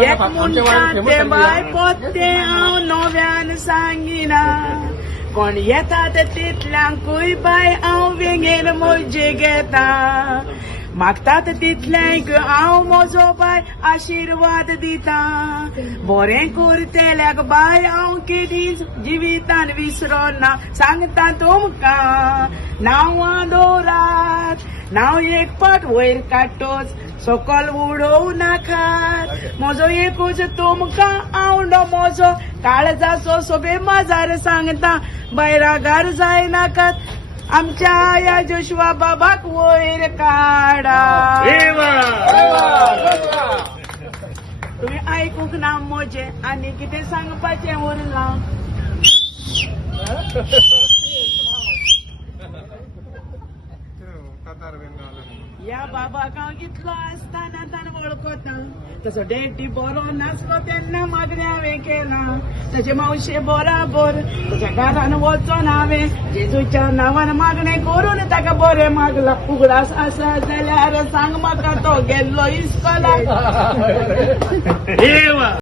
एक म्हणटा बाय पोते हांव नव्यान सांगिना कोण येतात तितल्यांकूय बाय हांव वेंगेन मोजे घेता मागतात तितल्यांक हांव म्हजो बाय आशिर्वाद दिता बरें करतल्याक बाय हांव केदींच जिवितान विसरोना सांगता तुमकां नांवां दवरात नांव एक पाट वयर काडटोच सकल उडोव नाकात म्हजो एकूच तुमकां आवडो म्हजो काळजाचो सोबे माजार सांगता बैरागार जाय नाकात आमच्या या जोशवा बाबाक वयर काडा तुम्ही आयकूंक ना म्हजे आनी कितें सांगपाचें उरलां या बाबाक हांव कितलो आसतना तान वळखता तसो डेटी बरो नासलो तेन्ना मागणी हांवें केला ताचे मावशे बराबर ताच्या घरान वचोन हांवें जेजूच्या नांवान मागणें करून ताका बरें मागला उगडास आसा जाल्यार सांग म्हाका तो गेल्लो इस्कॉलाक